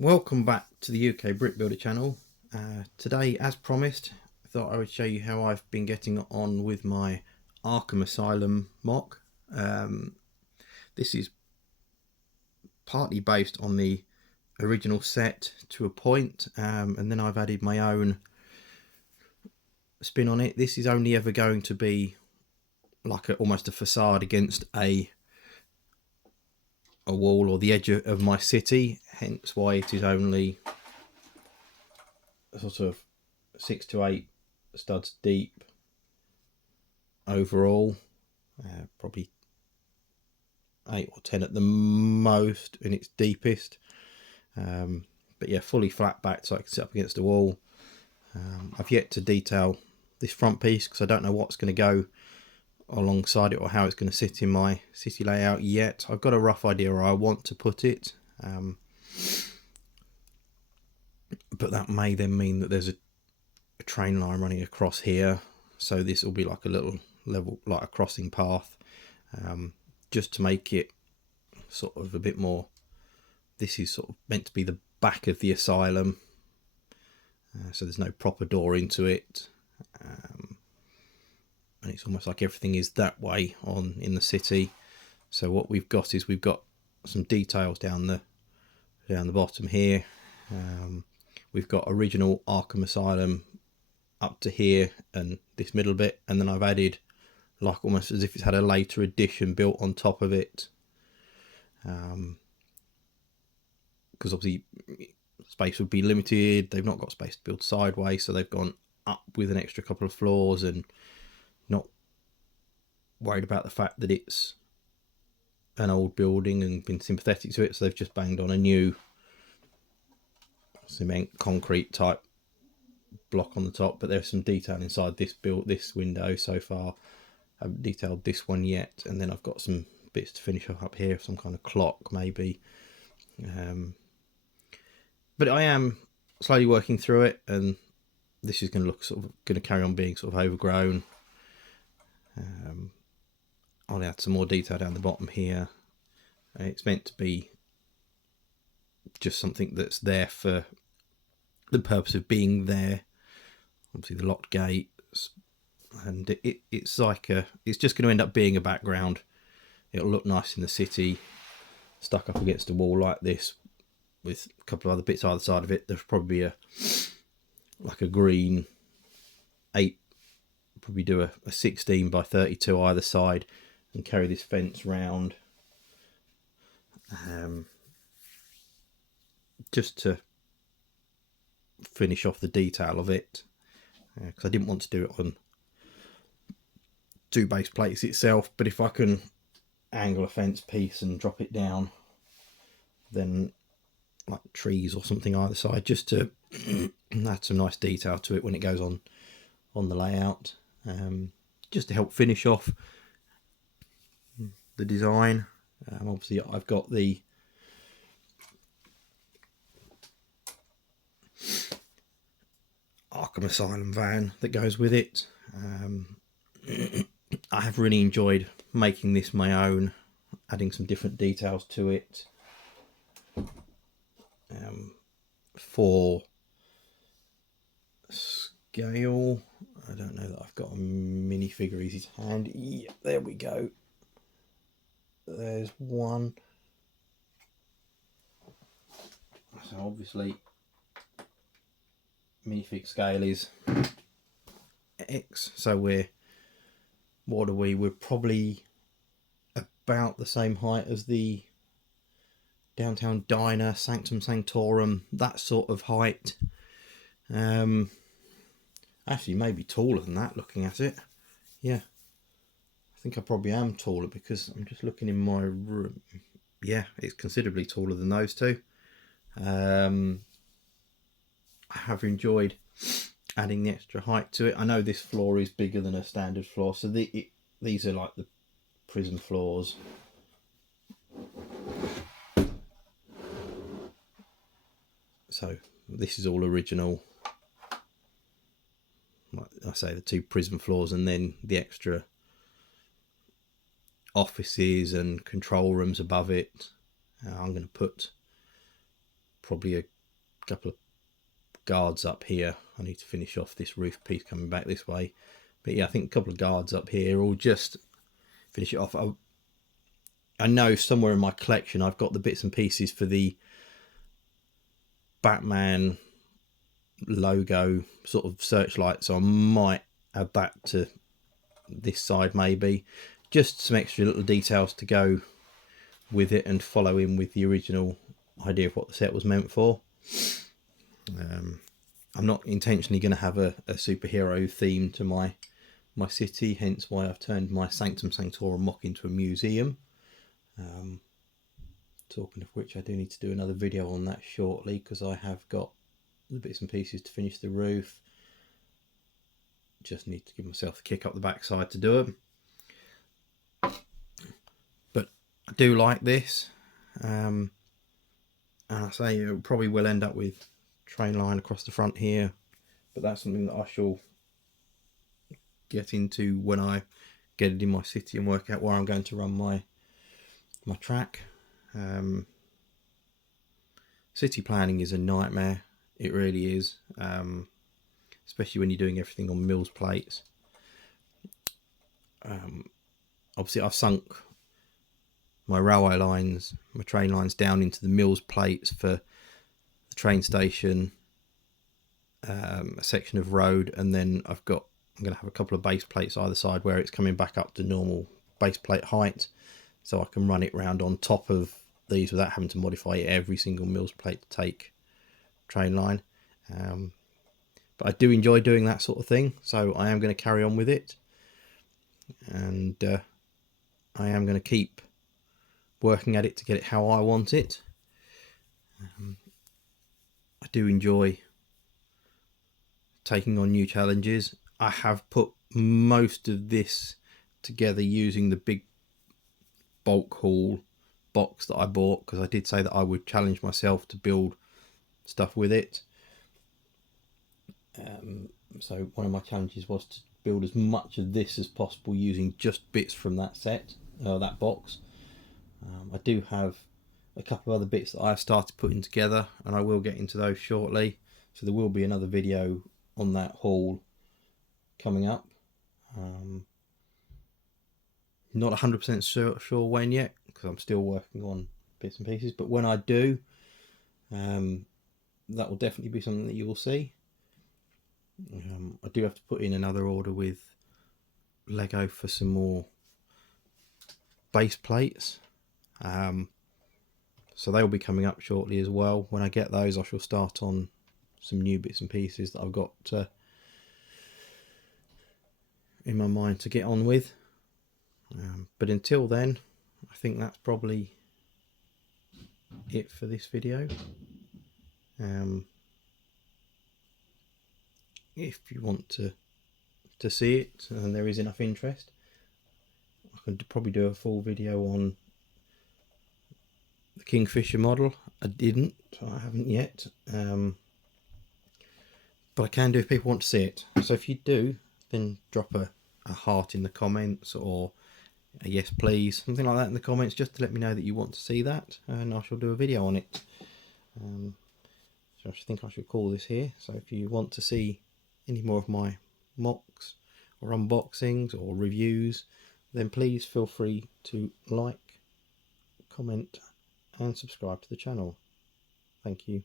Welcome back to the UK Brick Builder channel. Today, as promised, I thought I would show you how I've been getting on with my Archam Asylum mock. This is partly based on the original set to a point, and then I've added my own spin on it. This is only ever going to be like almost a facade against a wall or the edge of my city, hence why it is only sort of 6 to 8 studs deep overall, probably 8 or 10 at the most in its deepest, but yeah, fully flat back so I can sit up against the wall. I've yet to detail this front piece because I don't know what's going to go alongside it or how it's going to sit in my city layout yet. I've got a rough idea where I want to put it, but that may then mean that there's a train line running across here, so this will be like a little level, like a crossing path, just to make it sort of a bit more. This is sort of meant to be the back of the asylum, so there's no proper door into it, and it's almost like everything is that way on in the city. So what we've got is we've got some details down the bottom here. We've got original Archam Asylum up to here and this middle bit, and then I've added like almost as if it's had a later edition built on top of it, because obviously space would be limited. They've not got space to build sideways, so they've gone up with an extra couple of floors and not worried about the fact that it's an old building and been sympathetic to it, so they've just banged on a new cement concrete type block on the top. But there's some detail inside this window so far. I haven't detailed this one yet, and then I've got some bits to finish up here, some kind of clock maybe, but I am slowly working through it, and this is going to look sort of going to carry on being sort of overgrown. I'll add some more detail down the bottom here. It's meant to be just something that's there for the purpose of being there. Obviously the locked gates, and it's like it's just going to end up being a background. It'll look nice in the city, stuck up against a wall like this, with a couple of other bits either side of it. There's probably like a green 8, probably do a 16 by 32 either side, and carry this fence round, just to finish off the detail of it, because I didn't want to do it on 2 base plates itself, but if I can angle a fence piece and drop it down, then like trees or something either side, just to add some nice detail to it when it goes on the layout, just to help finish off the design. Obviously I've got the Archam Asylum van that goes with it. I have really enjoyed making this my own, adding some different details to it. For scale, I don't know that I've got a minifigure easy to hand. Yeah, there we go. There's one. So obviously minifig scale is X, so we're probably about the same height as the Downtown Diner, Sanctum Sanctorum, that sort of height. Actually maybe taller than that looking at it. Yeah, I think I probably am taller, because I'm just looking in my room. Yeah, it's considerably taller than those two. I have enjoyed adding the extra height to it. I know this floor is bigger than a standard floor, so these are like the prism floors. So this is all original. Like I say, the 2 prism floors, and then the extra offices and control rooms above it. I'm going to put probably a couple of guards up here. I need to finish off this roof piece coming back this way, but yeah, I think a couple of guards up here will just finish it off. I know somewhere in my collection I've got the bits and pieces for the Batman logo sort of searchlight, so I might add that to this side, maybe just some extra little details to go with it and follow in with the original idea of what the set was meant for. I'm not intentionally going to have a superhero theme to my city, hence why I've turned my Sanctum Sanctorum mock into a museum. Talking of which, I do need to do another video on that shortly, because I have got the bits and pieces to finish the roof. Just need to give myself a kick up the backside to do it. But I do like this. And I say it probably will end up with train line across the front here, but that's something that I shall get into when I get it in my city and work out where I'm going to run my track. City planning is a nightmare, it really is, especially when you're doing everything on mills plates. Obviously I've sunk my railway lines, my train lines down into the mills plates for the train station, a section of road, and then I'm going to have a couple of base plates either side where it's coming back up to normal base plate height, so I can run it round on top of these without having to modify every single mills plate to take train line. But I do enjoy doing that sort of thing, so I am going to carry on with it, and I am going to keep working at it to get it how I want it. I do enjoy taking on new challenges. I have put most of this together using the big bulk haul box that I bought, because I did say that I would challenge myself to build stuff with it. So one of my challenges was to build as much of this as possible using just bits from that set, that box. I do have a couple of other bits that I've started putting together, and I will get into those shortly, so there will be another video on that haul coming up. Not 100% sure when yet, because I'm still working on bits and pieces, but when I do, that will definitely be something that you will see. I do have to put in another order with Lego for some more base plates, so they will be coming up shortly as well. When I get those, I shall start on some new bits and pieces that I've got in my mind to get on with. But until then, I think that's probably it for this video. If you want to see it and there is enough interest, I could probably do a full video on the Kingfisher model. I haven't yet, but I can do if people want to see it. So if you do, then drop a heart in the comments, or a yes please, something like that in the comments, just to let me know that you want to see that, and I shall do a video on it. So I think I should call this here. So if you want to see any more of my mocks or unboxings or reviews, then please feel free to like, comment and subscribe to the channel. Thank you.